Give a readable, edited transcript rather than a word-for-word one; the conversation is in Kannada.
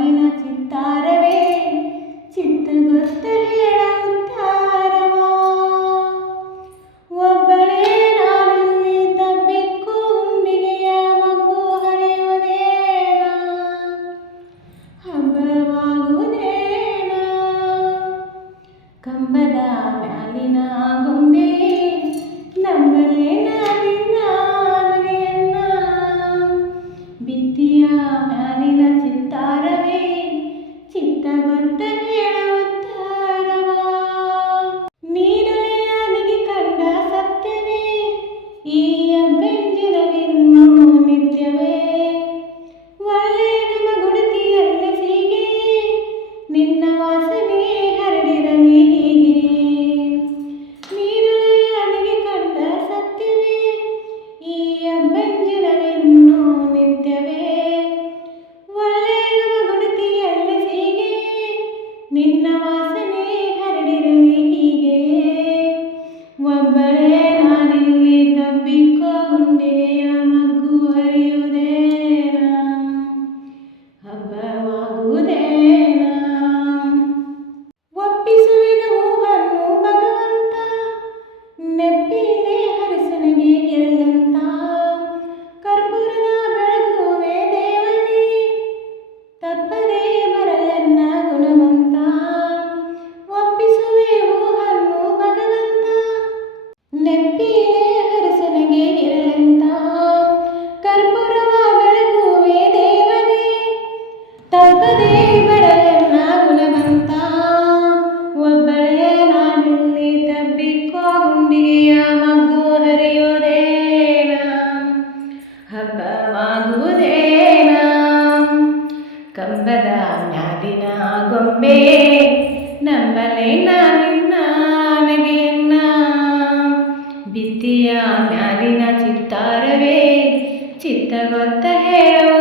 ಮ್ಯಾಲಿನ ಚಿತ್ತಾರವೇ ಚಿತ್ತಗೊತ್ತ ಹೇಳ ಉತ್ತಾರವ. ಒಬ್ಬಳೇ ನಾನಲ್ಲಿ ತಬ್ಬಿಕ್ಕು ಗುಂಡಿಗೆಯ ಮಗ್ಗು ಹರಿಯುವುದೇನ ಹಬ್ಬವಾಗುವುದೇನ. ಕಂಬದ ಮ್ಯಾಲಿನ ಗೊಂಬೆ ನಂಬಲೇನ ನಿನ್ನ ನಗೆಯನ್ನ. ಬಿತ್ತಿಯ ಮ್ಯಾಲಿನ ಚಿತ್ತಾರವೇ ಚಿತ್ತಗೊತ್ತ ಹೇಳ ಉತ್ತಾರವ. ನೀರಲೆಯ ನಿಗೆ ಕಂಡ ಸತ್ಯವೇ ಈ ಅಬ್ಬೆಂಜಿನವಿನ್ನೂ ನಿತ್ಯವೇ. ಒಳ್ಳೆಯ ನಮ್ಮ ಗುಡುತಿಯಲ್ಲಿ ಸೀಗೆ ನಿನ್ನ ವಾಸನೆ ಹರಡಿರಲಿ ಹೀಗೆ. ನೀರಲೆಯ ನಿಗೆ ಕಂಡ ಸತ್ಯವೇ ಈ ಅಬ್ಬೆಂಜಿನವಿನ್ನೂ ನಿತ್ಯವೇ. ಒಳ್ಳೆಯ ನಮ್ಮ ಗುಡುತಿಯಲ್ಲಿ ಸೀಗೆ ನಿನ್ನ ವಾಸನೆ ಹರಡಿರಲಿ ಹೀಗೆ. ಒಬ್ಬಳೇ ನಾನಿಲ್ಲಿ ತಬ್ಬಿಕೋ ಗುಂಡಿಗೆಯ ಮಗ್ಗು ಹರಿಯುವುದೇನ ಹಬ್ಬವಾಗುವುದೇನ. ಒಪ್ಪಿಸುವೆನು ಹೂವನ್ನು ಭಗವಂತ ನೆಪ್ಪಿಲೆ ಹರಿಸನಿಗೆ ಗೆಲ್ಲಂತ. ಕರ್ಪೂರದ ಬೆಳಗುವೆ ದೇವನೇ ತಪ್ಪದೇ ಬರಲನ್ನ ಗುಣವಂತ. ಒಪ್ಪಿಸುವೆ ಹೂವನ್ನು ಭಗವಂತ ನೆಪ್ಪಿಲೆ ಹರಿಸನಿಗೆ ಇರಲಂತ. ಕರ್ಪೂರವ ಬೆಳಗುವೆ ದೇವನೇ ತಪ್ಪದೇ ಬರಲನ್ನ ಗುಣವಂತ. ಒಬ್ಬಳೇ ನಾನಿಲ್ಲಿ ತಬ್ಬಿಕೋ ಗುಂಡಿಗೆಯ ಮಗ್ಗು ಹರಿಯುವುದೇನ ಹಬ್ಬವಾಗುವುದೇನ. ಕಂಬದ ಮ್ಯಾಲಿನ ಗೊಂಬೆ ನಂಬಲೇನ ನಿನ್ನ ನಗೆಯನ್ನ. ಬಿತ್ತಿಯ ಮ್ಯಾಲಿನ ಚಿತ್ತಾರವೇ ಚಿತ್ತಗೊತ್ತ ಹೇಳುವ